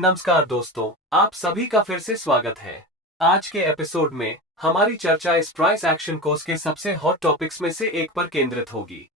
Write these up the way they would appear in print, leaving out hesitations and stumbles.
नमस्कार दोस्तों, आप सभी का फिर से स्वागत है। आज के एपिसोड में हमारी चर्चा इस प्राइस एक्शन कोर्स के सबसे हॉट टॉपिक्स में से एक पर केंद्रित होगी।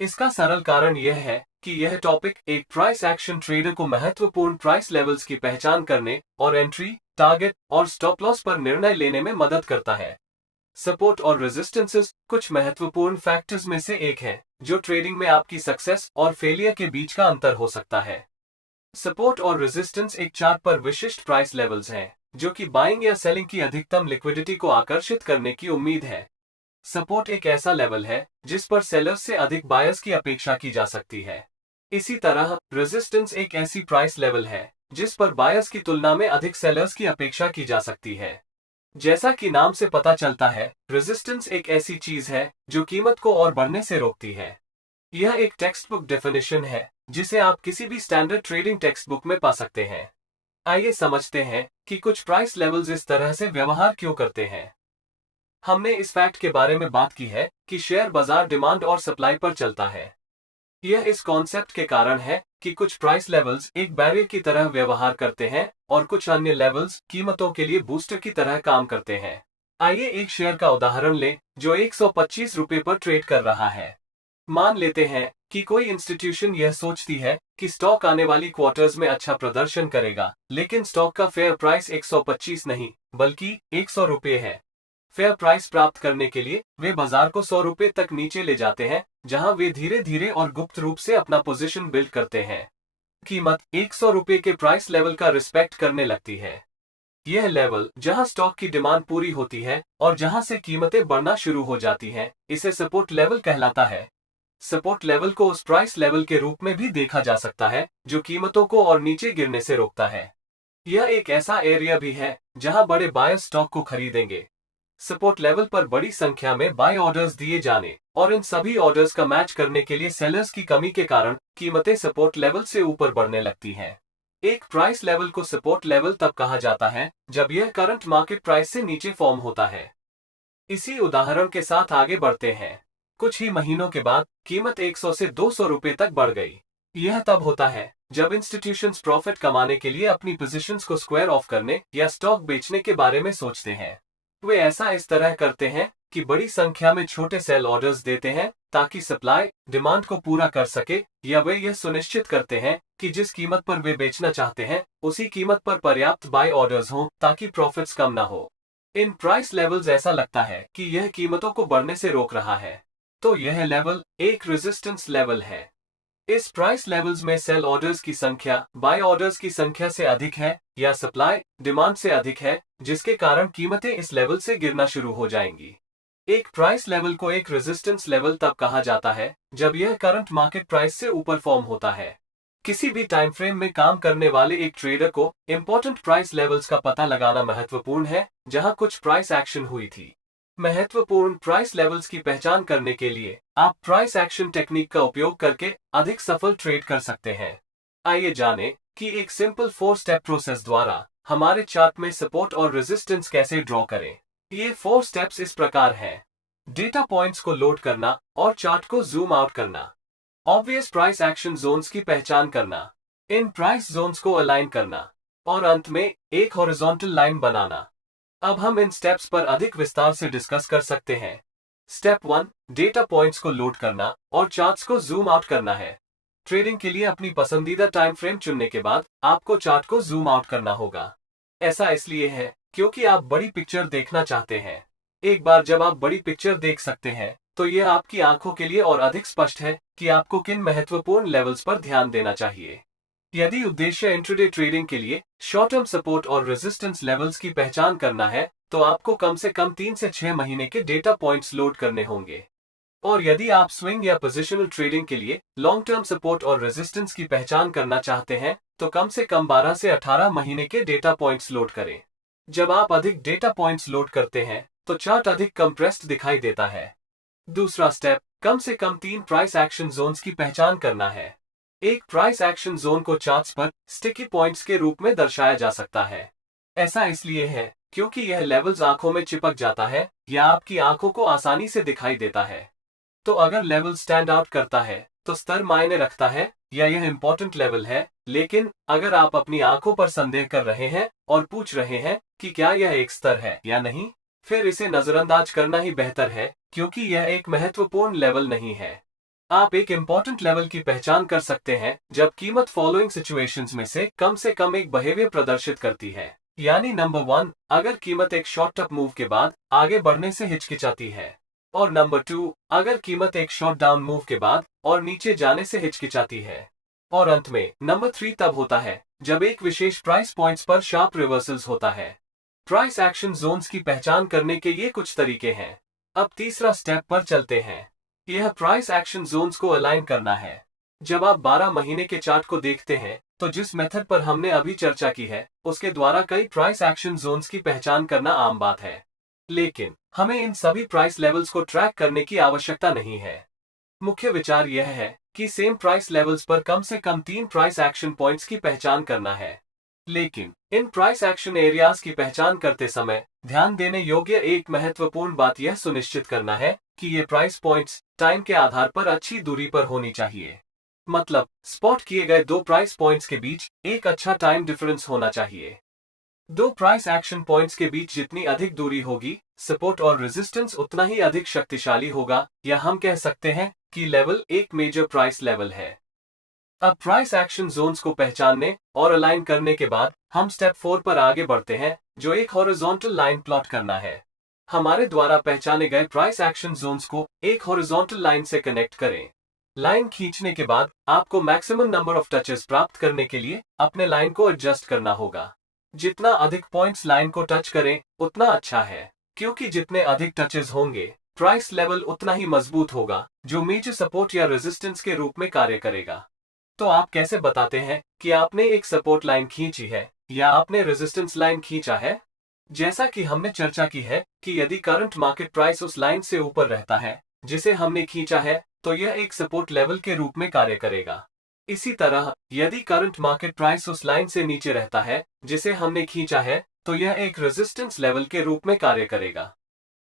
इसका सरल कारण यह है कि यह टॉपिक एक प्राइस एक्शन ट्रेडर को महत्वपूर्ण प्राइस लेवल्स की पहचान करने और एंट्री, टारगेट और स्टॉप लॉस पर निर्णय लेने में मदद करता है। सपोर्ट और रेजिस्टेंसेस कुछ महत्वपूर्ण फैक्टर्स में से एक है जो ट्रेडिंग में आपकी सक्सेस और फेलियर के बीच का अंतर हो सकता है। सपोर्ट और रेजिस्टेंस एक चार्ट पर विशिष्ट प्राइस लेवल्स हैं जो कि बाइंग या सेलिंग की अधिकतम लिक्विडिटी को आकर्षित करने की उम्मीद है। सपोर्ट एक ऐसा लेवल है जिस पर सेलर्स से अधिक बायर्स की अपेक्षा की जा सकती है। इसी तरह रेजिस्टेंस एक ऐसी प्राइस लेवल है जिस पर बायर्स की तुलना में अधिक सेलर्स की अपेक्षा की जा सकती है। जैसा कि नाम से पता चलता है, रेजिस्टेंस एक ऐसी चीज है जो कीमत को और बढ़ने से रोकती है। यह एक टेक्स्ट बुक डेफिनेशन है जिसे आप किसी भी स्टैंडर्ड ट्रेडिंग टेक्स्ट बुक में पा सकते हैं। आइए समझते हैं कि कुछ प्राइस लेवल्स इस तरह से व्यवहार क्यों करते हैं। हमने इस फैक्ट के बारे में बात की है कि शेयर बाजार डिमांड और सप्लाई पर चलता है। यह इस कॉन्सेप्ट के कारण है कि कुछ प्राइस लेवल्स एक बैरियर की तरह व्यवहार करते हैं और कुछ अन्य लेवल्स कीमतों के लिए बूस्टर की तरह काम करते हैं। आइए एक शेयर का उदाहरण लें जो 125 रुपये पर ट्रेड कर रहा है। मान लेते हैं कि कोई इंस्टीट्यूशन यह सोचती है कि स्टॉक आने वाली क्वार्टर्स में अच्छा प्रदर्शन करेगा, लेकिन स्टॉक का फेयर प्राइस 125 नहीं बल्कि 100 रुपये है। फेयर प्राइस प्राप्त करने के लिए वे बाजार को 100 रुपये तक नीचे ले जाते हैं, जहां वे धीरे धीरे और गुप्त रूप से अपना पोजीशन बिल्ड करते हैं। कीमत 100 रुपये के प्राइस लेवल का रिस्पेक्ट करने लगती है। यह लेवल जहां स्टॉक की डिमांड पूरी होती है और जहां से कीमतें बढ़ना शुरू हो जाती हैं, इसे सपोर्ट लेवल कहलाता है। सपोर्ट लेवल को उस प्राइस लेवल के रूप में भी देखा जा सकता है जो कीमतों को और नीचे गिरने से रोकता है। यह एक ऐसा एरिया भी है जहां बड़े बायर्स स्टॉक को खरीदेंगे। सपोर्ट लेवल पर बड़ी संख्या में बाय ऑर्डर्स दिए जाने और इन सभी ऑर्डर्स का मैच करने के लिए सेलर्स की कमी के कारण कीमतें सपोर्ट लेवल से ऊपर बढ़ने लगती हैं। एक प्राइस लेवल को सपोर्ट लेवल तब कहा जाता है जब यह करंट मार्केट प्राइस से नीचे फॉर्म होता है। इसी उदाहरण के साथ आगे बढ़ते हैं। कुछ ही महीनों के बाद कीमत 100 से 200 रुपये तक बढ़ गई। यह तब होता है जब इंस्टीट्यूशंस प्रॉफिट कमाने के लिए अपनी पोजीशंस को स्क्वायर ऑफ करने या स्टॉक बेचने के बारे में सोचते हैं। वे ऐसा इस तरह करते हैं कि बड़ी संख्या में छोटे सेल ऑर्डर्स देते हैं ताकि सप्लाई डिमांड को पूरा कर सके, या वे यह सुनिश्चित करते हैं कि जिस कीमत पर वे बेचना चाहते हैं उसी कीमत पर पर्याप्त बाय ऑर्डर्स हों ताकि प्रॉफिट्स कम ना हो। इन प्राइस लेवल्स ऐसा लगता है कि यह कीमतों को बढ़ने से रोक रहा है, तो यह लेवल एक रेजिस्टेंस लेवल है। इस प्राइस लेवल्स में सेल ऑर्डर्स की संख्या बाय ऑर्डर्स की संख्या से अधिक है या सप्लाई डिमांड से अधिक है, जिसके कारण कीमतें इस लेवल से गिरना शुरू हो जाएंगी। एक प्राइस लेवल को एक रेजिस्टेंस लेवल तब कहा जाता है जब यह करंट मार्केट प्राइस से ऊपर फॉर्म होता है। किसी भी टाइम फ्रेम में काम करने वाले एक ट्रेडर को इंपॉर्टेंट प्राइस लेवल्स का पता लगाना महत्वपूर्ण है जहां कुछ प्राइस एक्शन हुई थी। महत्वपूर्ण प्राइस लेवल्स की पहचान करने के लिए आप प्राइस एक्शन टेक्निक का उपयोग करके अधिक सफल ट्रेड कर सकते हैं। आइए जानें कि एक सिंपल 4 स्टेप प्रोसेस द्वारा हमारे चार्ट में सपोर्ट और रेजिस्टेंस कैसे ड्रॉ करें। ये 4 स्टेप्स इस प्रकार हैं। डेटा पॉइंट्स को लोड करना और चार्ट को जूम आउट करना, ऑब्वियस प्राइस एक्शन जोन्स की पहचान करना, इन प्राइस जोन्स को अलाइन करना और अंत में एक हॉरिजॉन्टल लाइन बनाना। अब हम इन स्टेप्स पर अधिक विस्तार से डिस्कस कर सकते हैं। स्टेप 1, डेटा पॉइंट्स को लोड करना और चार्ट्स को जूम आउट करना है। ट्रेडिंग के लिए अपनी पसंदीदा टाइम फ्रेम चुनने के बाद आपको चार्ट को जूम आउट करना होगा। ऐसा इसलिए है क्योंकि आप बड़ी पिक्चर देखना चाहते हैं। एक बार जब आप बड़ी पिक्चर देख सकते हैं तो यह आपकी आंखों के लिए और अधिक स्पष्ट है कि आपको किन महत्वपूर्ण लेवल्स पर ध्यान देना चाहिए। यदि उद्देश्य इंट्राडे ट्रेडिंग के लिए शॉर्ट टर्म सपोर्ट और रेजिस्टेंस लेवल्स की पहचान करना है, तो आपको कम से कम 3 से 6 महीने के डेटा पॉइंट्स लोड करने होंगे। और यदि आप स्विंग या पोजिशनल ट्रेडिंग के लिए लॉन्ग टर्म सपोर्ट और रेजिस्टेंस की पहचान करना चाहते हैं, तो कम से कम 12 से 18 महीने के डेटा पॉइंट्स लोड करें। जब आप अधिक डेटा पॉइंट्स लोड करते हैं तो चार्ट अधिक कंप्रेस्ड दिखाई देता है। दूसरा स्टेप, कम से कम 3 प्राइस एक्शन जोन्स की पहचान करना है। एक प्राइस एक्शन जोन को चार्ट्स पर स्टिकी पॉइंट्स के रूप में दर्शाया जा सकता है। ऐसा इसलिए है क्योंकि यह लेवल्स आंखों में चिपक जाता है या आपकी आंखों को आसानी से दिखाई देता है। तो अगर लेवल स्टैंड आउट करता है तो स्तर मायने रखता है या यह इंपॉर्टेंट लेवल है, लेकिन अगर आप अपनी आंखों पर संदेह कर रहे हैं और पूछ रहे हैं कि क्या यह एक स्तर है या नहीं, फिर इसे नजरअंदाज करना ही बेहतर है, क्योंकि यह एक महत्वपूर्ण लेवल नहीं है। आप एक इम्पोर्टेंट लेवल की पहचान कर सकते हैं जब कीमत फॉलोइंग सिचुएशंस में से कम एक बिहेवियर प्रदर्शित करती है। यानी नंबर 1, अगर कीमत एक शॉर्ट अप मूव के बाद आगे बढ़ने से हिचकिचाती है, और नंबर 2, अगर कीमत एक शॉर्ट डाउन मूव के बाद और नीचे जाने से हिचकिचाती है। और अंत में नंबर 3 तब होता है जब एक विशेष प्राइस पॉइंट्स पर शार्प रिवर्सल्स होता है। प्राइस एक्शन जोन्स की पहचान करने के ये कुछ तरीके हैं। अब तीसरा स्टेप पर चलते हैं। यह प्राइस एक्शन जोन्स को अलाइन करना है। जब आप 12 महीने के चार्ट को देखते हैं तो जिस मेथड पर हमने अभी चर्चा की है उसके द्वारा कई प्राइस एक्शन जोन्स की पहचान करना आम बात है, लेकिन हमें इन सभी प्राइस लेवल्स को ट्रैक करने की आवश्यकता नहीं है। मुख्य विचार यह है कि सेम प्राइस लेवल्स पर कम से कम 3 प्राइस एक्शन पॉइंट्स की पहचान करना है। लेकिन इन प्राइस एक्शन एरियाज की पहचान करते समय ध्यान देने योग्य एक महत्वपूर्ण बात यह सुनिश्चित करना है कि ये प्राइस पॉइंट्स टाइम के आधार पर अच्छी दूरी पर होनी चाहिए। मतलब स्पॉट किए गए 2 प्राइस पॉइंट्स के बीच एक अच्छा टाइम डिफरेंस होना चाहिए। 2 प्राइस एक्शन पॉइंट्स के बीच जितनी अधिक दूरी होगी, सपोर्ट और रेजिस्टेंस उतना ही अधिक शक्तिशाली होगा, या हम कह सकते हैं कि लेवल एक मेजर प्राइस लेवल है। अब प्राइस एक्शन जोन्स को पहचानने और अलाइन करने के बाद हम स्टेप 4 पर आगे बढ़ते हैं, जो एक हॉरिजॉन्टल लाइन प्लॉट करना है। हमारे द्वारा पहचाने गए प्राइस एक्शन जोन्स को एक हॉरिजॉन्टल लाइन से कनेक्ट करें। लाइन खींचने के बाद आपको मैक्सिमम नंबर ऑफ टचेस प्राप्त करने के लिए अपने लाइन को एडजस्ट करना होगा। जितना अधिक पॉइंट्स लाइन को टच करें उतना अच्छा है, क्योंकि जितने अधिक टचेस होंगे प्राइस लेवल उतना ही मजबूत होगा, जो मेजर सपोर्ट या रेजिस्टेंस के रूप में कार्य करेगा। तो आप कैसे बताते हैं कि आपने एक सपोर्ट लाइन खींची है या आपने रेजिस्टेंस लाइन खींचा है? जैसा कि हमने चर्चा की है कि यदि करंट मार्केट प्राइस उस लाइन से ऊपर रहता है जिसे हमने खींचा है, तो यह एक सपोर्ट लेवल के रूप में कार्य करेगा। इसी तरह यदि करंट मार्केट प्राइस उस लाइन से नीचे रहता है जिसे हमने खींचा है, तो यह एक रेजिस्टेंस लेवल के रूप में कार्य करेगा।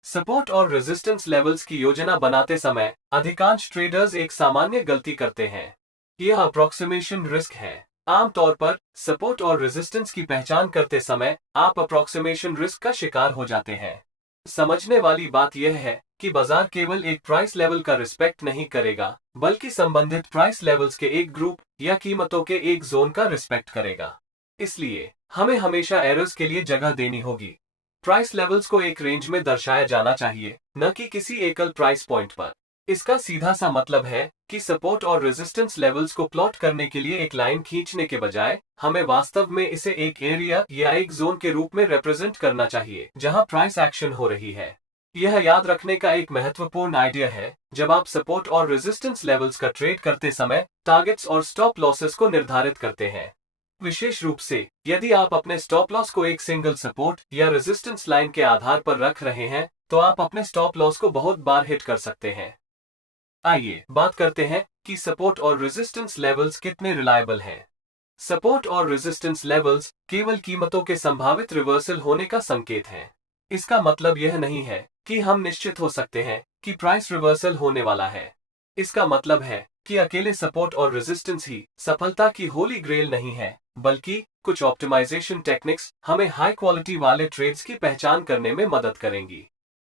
सपोर्ट और रेजिस्टेंस लेवल्स की योजना बनाते समय अधिकांश ट्रेडर्स एक सामान्य गलती करते हैं। यह अप्रोक्सीमेशन रिस्क है। आमतौर पर सपोर्ट और रेजिस्टेंस की पहचान करते समय आप अप्रोक्सीमेशन रिस्क का शिकार हो जाते हैं। समझने वाली बात यह है कि बाजार केवल एक प्राइस लेवल का रिस्पेक्ट नहीं करेगा, बल्कि संबंधित प्राइस लेवल्स के एक ग्रुप या कीमतों के एक जोन का रिस्पेक्ट करेगा। इसलिए हमें हमेशा एरर्स के लिए जगह देनी होगी। प्राइस लेवल्स को एक रेंज में दर्शाया जाना चाहिए, न कि किसी एकल प्राइस पॉइंट पर। इसका सीधा सा मतलब है कि सपोर्ट और रेजिस्टेंस लेवल्स को प्लॉट करने के लिए एक लाइन खींचने के बजाय हमें वास्तव में इसे एक एरिया या एक जोन के रूप में रिप्रेजेंट करना चाहिए जहां प्राइस एक्शन हो रही है। यह याद रखने का एक महत्वपूर्ण आइडिया है, जब आप सपोर्ट और रेजिस्टेंस लेवल्स का ट्रेड करते समय टारगेट्स और स्टॉप लॉसेस को निर्धारित करते हैं। विशेष रूप से यदि आप अपने स्टॉप लॉस को एक सिंगल सपोर्ट या रेजिस्टेंस लाइन के आधार पर रख रहे हैं, तो आप अपने स्टॉप लॉस को बहुत बार हिट कर सकते हैं। आइए बात करते हैं कि सपोर्ट और रेजिस्टेंस लेवल्स कितने रिलायबल हैं। सपोर्ट और रेजिस्टेंस लेवल्स केवल कीमतों के संभावित रिवर्सल होने का संकेत हैं। इसका मतलब यह नहीं है कि हम निश्चित हो सकते हैं कि प्राइस रिवर्सल होने वाला है। इसका मतलब है कि अकेले सपोर्ट और रेजिस्टेंस ही सफलता की होली ग्रेल नहीं है, बल्कि कुछ ऑप्टिमाइजेशन टेक्निक्स हमें हाई क्वालिटी वाले ट्रेड्स की पहचान करने में मदद करेंगी।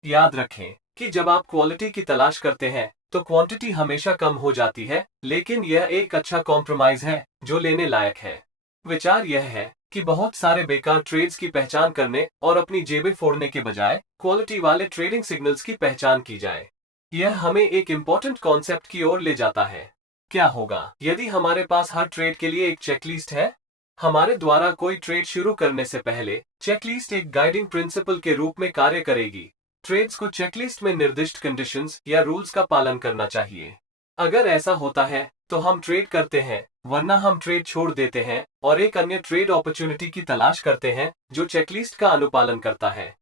याद रखें कि जब आप क्वालिटी की तलाश करते हैं तो क्वांटिटी हमेशा कम हो जाती है, लेकिन यह एक अच्छा कॉम्प्रोमाइज है जो लेने लायक है। विचार यह है कि बहुत सारे बेकार ट्रेड्स की पहचान करने और अपनी जेबें फोड़ने के बजाय क्वालिटी वाले ट्रेडिंग सिग्नल्स की पहचान की जाए। यह हमें एक इम्पोर्टेंट कॉन्सेप्ट की ओर ले जाता है। क्या होगा यदि हमारे पास हर ट्रेड के लिए एक चेकलिस्ट है? हमारे द्वारा कोई ट्रेड शुरू करने से पहले चेकलिस्ट एक गाइडिंग प्रिंसिपल के रूप में कार्य करेगी। ट्रेड्स को चेकलिस्ट में निर्दिष्ट कंडीशंस या रूल्स का पालन करना चाहिए। अगर ऐसा होता है तो हम ट्रेड करते हैं, वरना हम ट्रेड छोड़ देते हैं और एक अन्य ट्रेड अपॉर्चुनिटी की तलाश करते हैं जो चेकलिस्ट का अनुपालन करता है।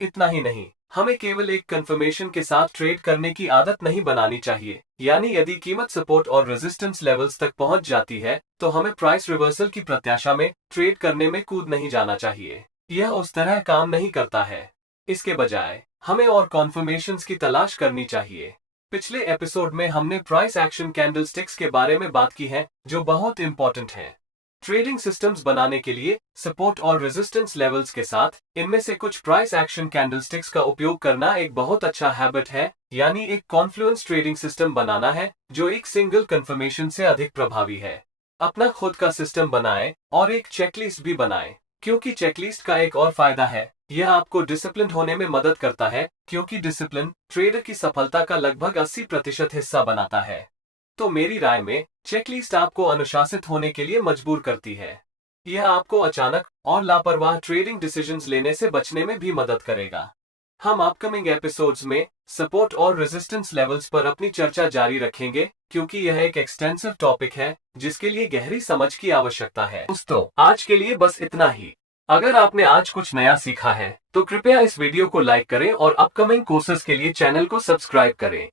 इतना ही नहीं, हमें केवल एक कंफर्मेशन के साथ ट्रेड करने की आदत नहीं बनानी चाहिए। यानी यदि कीमत सपोर्ट और रेजिस्टेंस लेवल्स तक पहुंच जाती है तो हमें प्राइस रिवर्सल की प्रत्याशा में ट्रेड करने में कूद नहीं जाना चाहिए। यह उस तरह काम नहीं करता है। इसके बजाय हमें और कॉन्फर्मेशंस की तलाश करनी चाहिए। पिछले एपिसोड में हमने प्राइस एक्शन कैंडलस्टिक्स के बारे में बात की है, जो बहुत इंपॉर्टेंट है। ट्रेडिंग सिस्टम्स बनाने के लिए सपोर्ट और रेजिस्टेंस लेवल्स के साथ इनमें से कुछ प्राइस एक्शन कैंडलस्टिक्स का उपयोग करना एक बहुत अच्छा हैबिट है, यानी एक कॉन्फ्लुएंस ट्रेडिंग सिस्टम बनाना है जो एक सिंगल कंफर्मेशन से अधिक प्रभावी है। अपना खुद का सिस्टम बनाएं और एक चेकलिस्ट भी बनाएं, क्योंकि चेकलिस्ट का एक और फायदा है, यह आपको डिसिप्लिन होने में मदद करता है, क्योंकि डिसिप्लिन ट्रेडर की सफलता का लगभग 80% हिस्सा बनाता है। तो मेरी राय में चेकलिस्ट आपको अनुशासित होने के लिए मजबूर करती है। यह आपको अचानक और लापरवाह ट्रेडिंग डिसीजंस लेने से बचने में भी मदद करेगा। हम अपकमिंग एपिसोड्स में सपोर्ट और रेजिस्टेंस लेवल्स पर अपनी चर्चा जारी रखेंगे, क्योंकि यह एक एक्सटेंसिव टॉपिक है जिसके लिए गहरी समझ की आवश्यकता है। दोस्तों, आज के लिए बस इतना ही। अगर आपने आज कुछ नया सीखा है तो कृपया इस वीडियो को लाइक करें और अपकमिंग कोर्सेज के लिए चैनल को सब्सक्राइब करें।